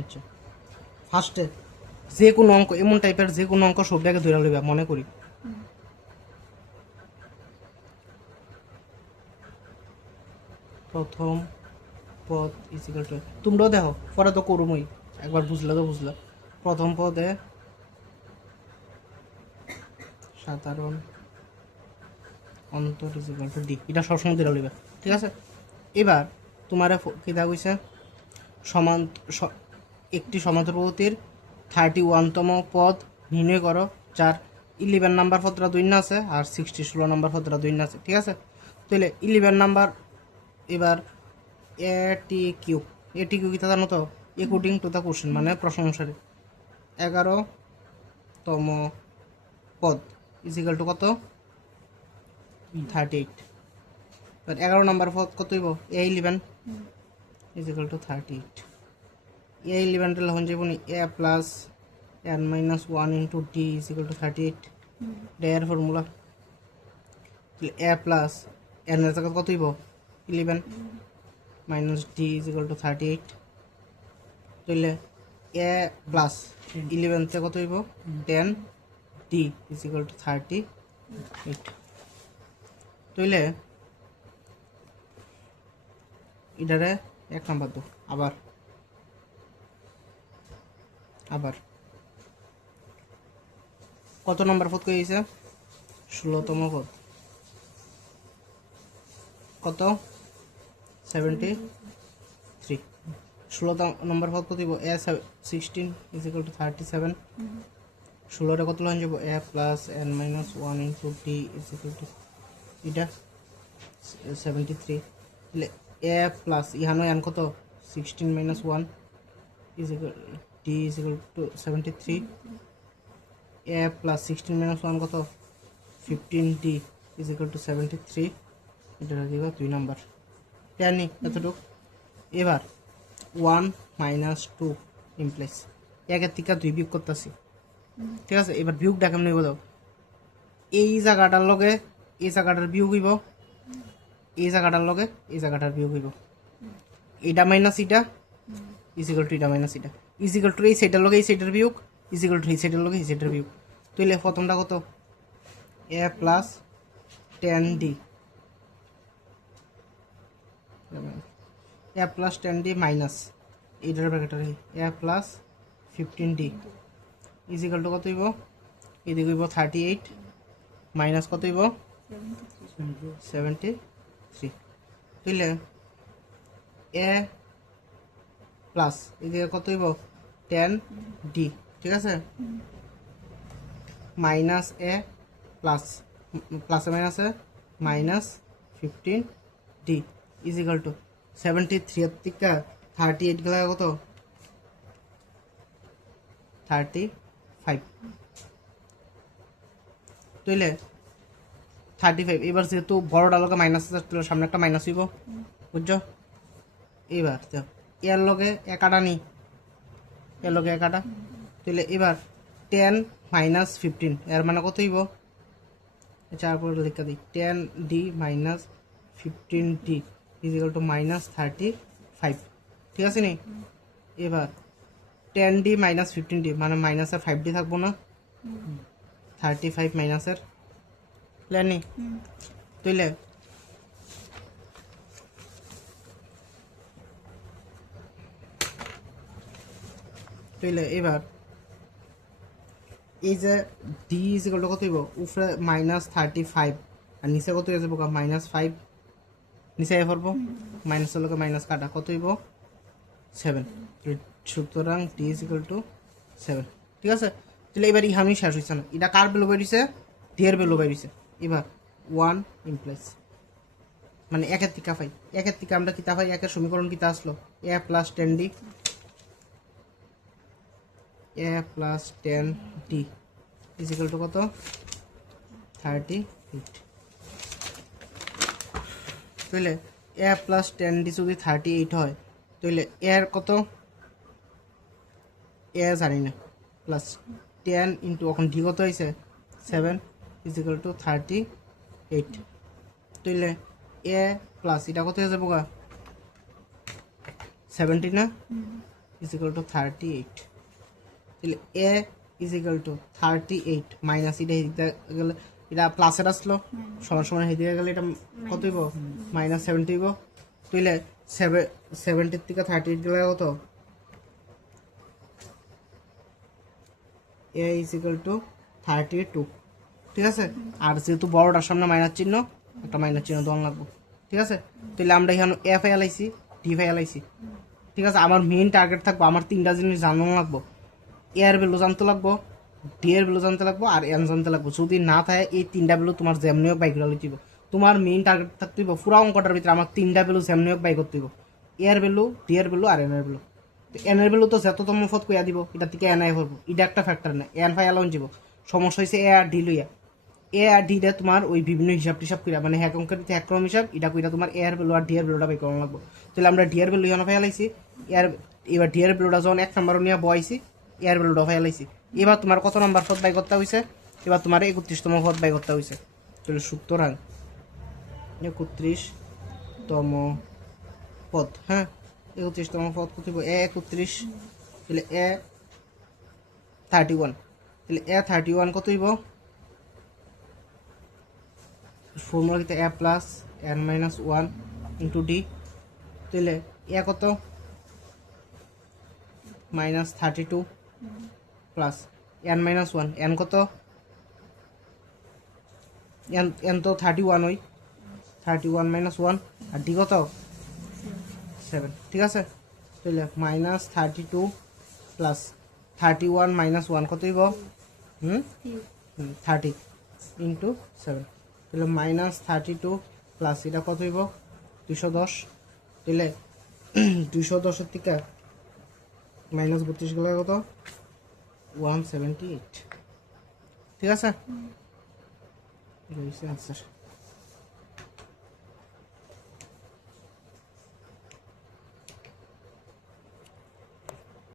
আচ্ছা ফার্স্টে যে কোনো অঙ্ক এমন টাইপের যে কোনো অঙ্ক সবটাকে ধরে লইবা মনে করি প্রথম পদ ইজিক্যাল টু তোমরাও দেখো পরে তো করুমই একবার বুঝলে তো বুঝলা প্রথম পদে সাধারণ অন্তর ইজিক্যাল টু ডি এটা সবসময় ধরে লইবা ঠিক আছে এবার তোমার কি দা কইছে সমান একটি সমান্তর পদ্ধতির 31তম পদ নির্ণয় করো যার 11 নাম্বার পদটা 2 না আছে আর 16 নাম্বার পদটা 2 না আছে ঠিক আছে তাহলে 11 নাম্বার এবার এটি কিউ কি তা জানো তো অ্যাকর্ডিং টু দ্য কোশ্চেন মানে প্রশ্ন অনুসারে 11তম পদ ইজিক্যাল টু কত 38 এবার 11 নাম্বার পদ কত হইব a11 ইজিক্যাল টু 38 a11 টা লিখুন যাবো নি a plus n minus 1 into D equal to 38 এর ফর্মুলা a প্লাস n এর জায়গা কত হইব 11 মাইনাস ডি ইজিক্যাল টু 38 তাহলে a প্লাস 11 তে কত হইব 10 ডি ইজিক্যাল টু 38 তাহলে এটারে 1 নাম্বার দাও আবার কত নম্বর পদ কই গেছে 16তম পদ কত 73 16 নম্বর পদ কত দিব a 16 ইজ ইকুয়াল টু 37 16 রে কত লাইন যাব a plus n minus 1 into d is equal to এটা 73 তাহলে a প্লাস ইহানো n কত 16 minus 1 is equal d is equal to 73 a plus 16 minus 1 কত 15d ইজ ইকুয়াল টু 73 এটা দিব 2 number জানি এতটুকু এবার 1 মাইনাস 2 ইমপ্লাইজ একের থেকে 2 বিয়োগ করতেছি ঠিক আছে এবার বিয়োগটা কেমন হইব দাও এই জায়গাটার লগে এই জায়গাটার বিয়োগ হইব এই জায়গাটার লগে এই জায়গাটার বিয়োগ হইব এটা মাইনাস এটা ইজিক্যাল টু এটা মাইনাস এটা ইজিক্যাল টু এই সাইডের লগে এই সাইডের বিয়োগ ইজিক্যাল টু এই সাইডের লগে এই সাইডের বিয়োগ তাহলে প্রথমটা কত a plus 10d a plus 10d minus এইটার ব্র্যাকেটে a plus 15d is equal two কত হইব এদিকে হইব 38 মাইনাস কত হইব 73 তাহলে a প্লাস এদিকে কত হইব 10d ঠিক আছে মাইনাস a প্লাস প্লাসে মাইনাসে মাইনাস 15d ইজিক্যাল টু 73 এর থেকে 38 গেলে কত 35 তাইলে 35 এবার যেহেতু বড়টা লগে মাইনাস আছে তাহলে সামনে একটা মাইনাস হইব বুঝছো এবার দেখো এর লগে একাটা নি এর লগে একাটা তাহলে এবার 10 মাইনাস 15 এর মানে কত হইব চার পরে লিখে দিই 10d minus 15d is equal to minus 35 ঠিক আছে নি এবার 10d মাইনাস 15d মানে মাইনাসের 5d থাকবো না 35 মাইনাসের প্ল্যান নি তাইলে এবার এই যে ডি ইজ ইকুয়াল টু কত হইব উপরে মাইনাস 35 আর নিচে কত হয়ে যাবো মাইনাস 5 নিচে আই পড়বো মাইনাসের লোকে মাইনাস কাটা কত হইব 7 সুতরাং ডি ইজ ইকুয়াল টু 7 ঠিক আছে তাহলে এবার ইহামি শেষ হয়েছে না এটা কার ভ্যালু বাইরিছে ডি এর ভ্যালু বাইরিছে এবার 1 ইমপ্লাইজ মানে একের থেকে পাই একের থেকে আমরা কিতা পাই একের সমীকরণ কিতা আসলো a plus 10d a plus 10d is equal to কত 38 তাহলে a প্লাস 10d যদি 38 হয় তাহলে এর কত a জানি না প্লাস 10 ইন্টু এখন d কত হয়েছে 7 ইজ ইকুয়াল টু 38 তাহলে a প্লাস এটা কত হয়ে যাবো গা 70 না ইজ ইকুয়াল টু 38 তাহলে এ ইজ ইকুয়াল টু 38 মাইনাস এটা এদিকে গেলে এটা প্লাসের আসলো সমান সমান এদিকে গেলে এটা কত হইব -70 হইব তাহলে 70 থেকে 38 গেলে কত এ ইজ ইকুয়াল টু 32 ঠিক আছে আর যেহেতু বড়টার সামনে মাইনাস চিহ্ন একটা মাইনাস চিহ্ন দেওয়া লাগবে ঠিক আছে তাহলে আমরা এখানে এফ আই এলাইছি ডি ফাই এলাইছি ঠিক আছে আমার মেইন টার্গেট থাকবো আমার তিনটা জিনিস জানানো লাগবো এ এর ভ্যালু জানতে লাগবো ডি এর ভ্যালু জানতে লাগবো আর এন জানতে লাগবো যদি না থাকে এই তিনটা ভ্যালু তোমার যেমনি হোক বাই করে লিখিব তোমার মেইন টার্গেট থাকতে হইব পুরা অঙ্কটার ভিতরে আমার তিনটা ভ্যালু যেমনি হোক বাই করতে হইব এ এর ভ্যালু ডি এর ভ্যালু আর এন এর ভ্যালু এন এর ভ্যালু তো যততম ফত কইয়া দিব এটা থেকে এন আই করবো এটা একটা ফ্যাক্টর না এন ফাই এলাউন যাব সমস্যা হয়েছে এ আর ডি লইয়া এ আর ডি টা তোমার ওই বিভিন্ন হিসাব টিসাব কইরা মানে এক অঙ্কের এক ক্রম হিসাব এটা কইরা তোমার এ এর ভ্যালু আর ডি এর ভ্যালুটা বাই করা লাগবে তাহলে আমরা ডি এর ভ্যালু এখানে ফাইলাইছি এবার ডি এর ভ্যালুটা যখন 1 নাম্বার নিয়ে বইছি এ এর ভ্যালুটা ফাইলাইছি এবার তোমার কত নাম্বার পদ বাই করতে হইছে এবার তোমার 31তম পদ বাই করতে হইছে তাহলে সুতরাং 31তম পদ হ্যাঁ 31তম পদ কত হইব এ 31 তাহলে এ 31 তাহলে এ 31 কত হইব ফর্মুলা কিতা a plus n minus 1 into d তাহলে এ কত -32 প্লাস এন মাইনাস 1 এন কত এন তো 31 ওই 31 মাইনাস 1 আর ডি কত 7 ঠিক আছে তাহলে -32 প্লাস 31 মাইনাস 1 কত হইব 30 ইন্টু 7 তাহলে -32 প্লাস এটা কত হইব 210 তাহলে 210 এর থেকে -32 গেলে কত 178 ঠিক আছে এটা হচ্ছে আনসার